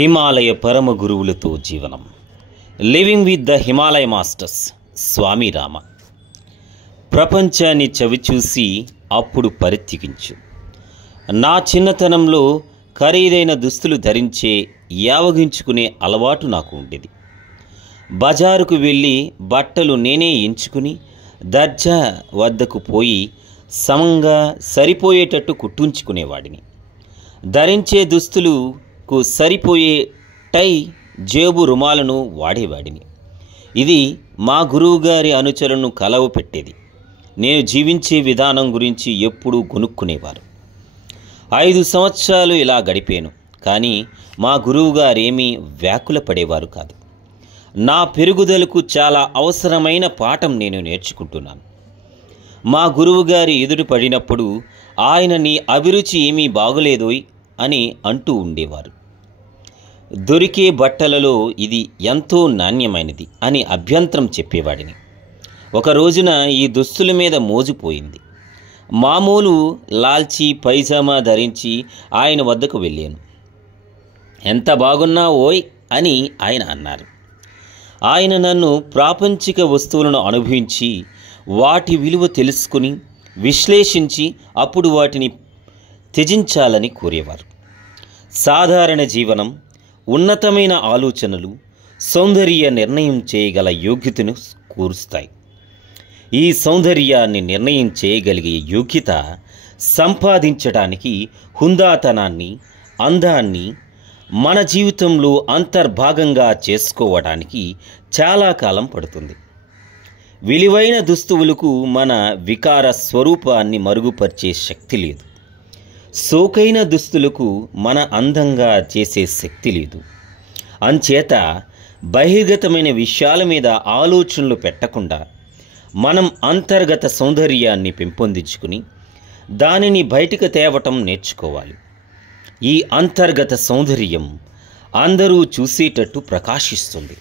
హిమాలయ పరమ గురువులతో జీవనం. Living with the Himalaya masters. Swami Rama. ప్రపంచాన్ని చవిచూసి అప్పుడు పరిత్యజించు. నా చిన్నతనంలో ఖరీదైన దుస్తులు ధరించే యావగించుకునే అలవాటు నాకు ఉండేది. బజారుకు వెళ్ళి బట్టలు నేనే ఎంచుకుని దర్జా వద్దకు పోయి సమంగా సరిపోయేటట్టు కుట్టించుకునేవాడిని. ధరించే దుస్తులకు సరిపోయే టై, జేబు రుమాలను వాడేవాడిని. ఇది మా గురువుగారి అనుచరులను కలవ పెట్టేది. నేను జీవించే విధానం గురించి ఎప్పుడూ కొనుక్కునేవారు. 5 సంవత్సరాలు ఇలా గడిపాను. కానీ మా గురువుగారేమీ వ్యాకుల పడేవారు కాదు. నా పెరుగుదలకు చాలా అవసరమైన పాఠం నేను నేర్చుకుంటున్నాను. మా గురువుగారి ఎదురు పడినప్పుడు ఆయన నీ అభిరుచి ఏమీ బాగులేదోయ్ అని అంటూ ఉండేవారు. దొరికే బట్టలలో ఇది ఎంతో నాణ్యమైనది అని అభ్యంతరం చెప్పేవాడిని. ఒక రోజున ఈ దుస్తుల మీద మోజుపోయింది. మామూలు లాల్చీ పైజామా ధరించి ఆయన వద్దకు వెళ్ళాను. ఎంత బాగున్నా ఓయ్ అని ఆయన అన్నారు. ఆయన నన్ను ప్రాపంచిక వస్తువులను అనుభవించి వాటి విలువ తెలుసుకుని విశ్లేషించి అప్పుడు వాటిని త్యజించాలని కోరేవారు. సాధారణ జీవనం, ఉన్నతమైన ఆలోచనలు సౌందర్య నిర్ణయం చేయగల యోగ్యతను కూరుస్తాయి. ఈ సౌందర్యాన్ని నిర్ణయం చేయగలిగే యోగ్యత సంపాదించడానికి హుందాతనాన్ని, అందాన్ని మన జీవితంలో అంతర్భాగంగా చేసుకోవడానికి చాలా కాలం పడుతుంది. విలువైన దుస్తువులకు మన వికార స్వరూపాన్ని మరుగుపరిచే శక్తి లేదు. సోకైన దుస్తులకు మన అందంగా చేసే శక్తి లేదు. అంచేత బహిర్గతమైన విషయాల మీద ఆలోచనలు పెట్టకుండా మనం అంతర్గత సౌందర్యాన్ని పెంపొందించుకుని దానిని బయటికి తేవటం నేర్చుకోవాలి. ఈ అంతర్గత సౌందర్యం అందరూ చూసేటట్టు ప్రకాశిస్తుంది.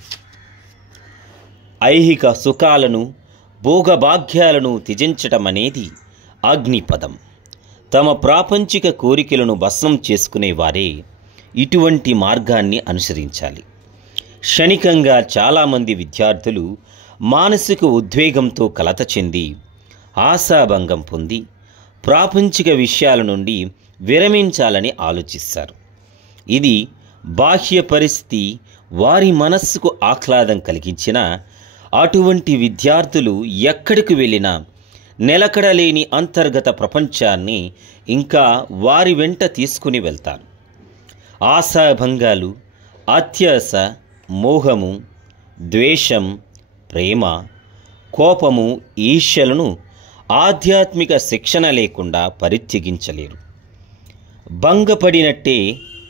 ఐహిక సుఖాలను, భోగభాగ్యాలను త్యజించటం అనేది అగ్నిపదం. తమ ప్రాపంచిక కోరికలను భస్మం చేసుకునేవారే ఇటువంటి మార్గాన్ని అనుసరించాలి. క్షణికంగా చాలామంది విద్యార్థులు మానసిక ఉద్వేగంతో కలత చెంది ఆశాభంగం పొంది ప్రాపంచిక విషయాల నుండి విరమించాలని ఆలోచిస్తారు. ఇది బాహ్య పరిస్థితి వారి మనస్సుకు ఆహ్లాదం కలిగించినా అటువంటి విద్యార్థులు ఎక్కడికి వెళ్ళినా నిలకడలేని అంతర్గత ప్రపంచాన్ని ఇంకా వారి వెంట తీసుకుని వెళ్తారు. ఆశాభంగాలు, అత్యాశ, మోహము, ద్వేషం, ప్రేమ, కోపము, ఈర్ష్యలను ఆధ్యాత్మిక శిక్షణ లేకుండా పరిత్యజించలేరు. భంగపడినట్టే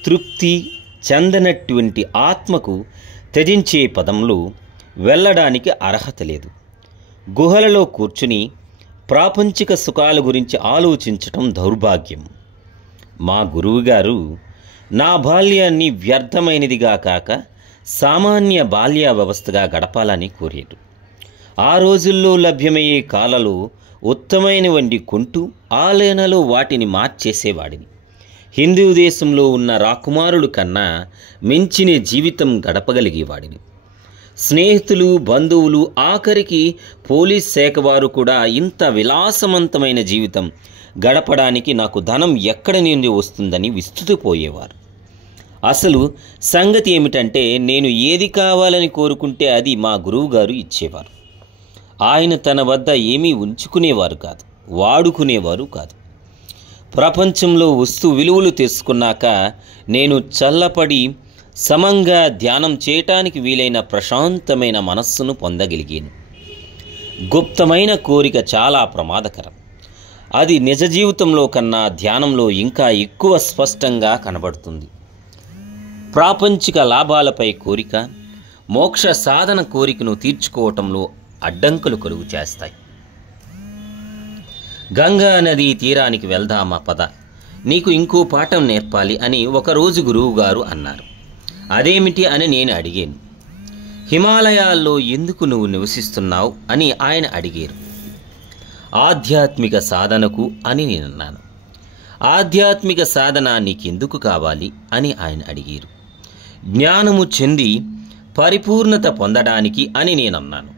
తృప్తి చెందనటువంటి ఆత్మకు త్యజించే పదంలో వెళ్ళడానికి అర్హత లేదు. గుహలలో కూర్చుని ప్రాపంచిక సుఖాల గురించి ఆలోచించటం దౌర్భాగ్యం. మా గురువుగారు నా బాల్యాన్ని వ్యర్థమైనదిగా కాక సామాన్య బాల్య వ్యవస్థగా గడపాలని కోరారు. ఆ రోజుల్లో లభ్యమయ్యే కాలలో ఉత్తమైనవంటి కొంటూ ఆలయనలో వాటిని మార్చేసేవాడిని. హిందూ దేశంలో ఉన్న రాకుమారుల కన్నా మించిన జీవితం గడపగలిగేవాడిని. స్నేహితులు, బంధువులు, ఆఖరికి పోలీస్ శాఖ వారు కూడా ఇంత విలాసవంతమైన జీవితం గడపడానికి నాకు ధనం ఎక్కడి నుండి వస్తుందని విస్తుపోయేవారు. అసలు సంగతి ఏమిటంటే నేను ఏది కావాలని కోరుకుంటే అది మా గురువుగారు ఇచ్చేవారు. ఆయన తన వద్ద ఏమీ ఉంచుకునేవారు కాదు, వాడుకునేవారు కాదు. ప్రపంచంలో వస్తు విలువలు తెలుసుకున్నాక నేను చల్లపడి సమంగా ధ్యానం చేయటానికి వీలైన ప్రశాంతమైన మనస్సును పొందగలిగాను. గుప్తమైన కోరిక చాలా ప్రమాదకరం. అది నిజ జీవితంలో కన్నా ధ్యానంలో ఇంకా ఎక్కువ స్పష్టంగా కనబడుతుంది. ప్రాపంచిక లాభాలపై కోరిక మోక్ష సాధన కోరికను తీర్చుకోవటంలో అడ్డంకులు కలుగు చేస్తాయి. గంగా నదీ తీరానికి వెళ్దామా పద, నీకు ఇంకో పాఠం నేర్పాలి అని ఒకరోజు గురువుగారు అన్నారు. అదేమిటి అని నేను అడిగాను. హిమాలయాల్లో ఎందుకు నువ్వు నివసిస్తున్నావు అని ఆయన అడిగారు. ఆధ్యాత్మిక సాధనకు అని నేనన్నాను. ఆధ్యాత్మిక సాధన నీకెందుకు కావాలి అని ఆయన అడిగారు. జ్ఞానము చెంది పరిపూర్ణత పొందడానికి అని నేనన్నాను.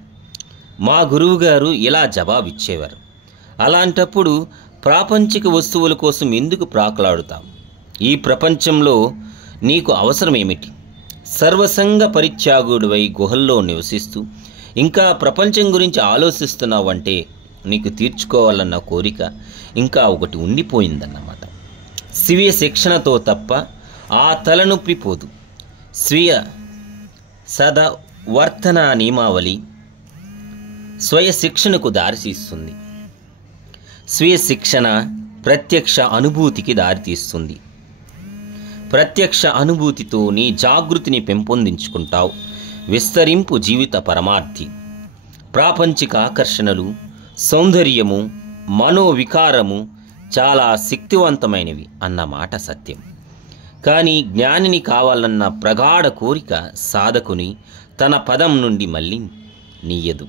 మా గురువుగారు ఇలా జవాబిచ్చేవారు, అలాంటప్పుడు ప్రాపంచిక వస్తువుల కోసం ఎందుకు ప్రాకులాడుతాం? ఈ ప్రపంచంలో నీకు అవసరమేమిటి? సర్వసంగ పరిత్యాగుడివై గుహల్లో నివసిస్తూ ఇంకా ప్రపంచం గురించి ఆలోచిస్తున్నావంటే నీకు తీర్చుకోవాలన్న కోరిక ఇంకా ఒకటి ఉండిపోయిందన్నమాట. స్వీయ శిక్షణతో తప్ప ఆ తలనొప్పి పోదు. స్వీయ సదవర్తన నియమావళి స్వయ శిక్షణకు దారితీస్తుంది. స్వీయ శిక్షణ ప్రత్యక్ష అనుభూతికి దారితీస్తుంది. ప్రత్యక్ష అనుభూతితో నీ జాగృతిని పెంపొందించుకుంటావు. విస్తరింపు జీవిత పరమార్థి. ప్రాపంచిక ఆకర్షణలు, సౌందర్యము, మనోవికారము చాలా శక్తివంతమైనవి అన్నమాట సత్యం. కానీ జ్ఞానిని కావాలన్న ప్రగాఢ కోరిక సాధకుని తన పదం నుండి మళ్ళీ నీయదు.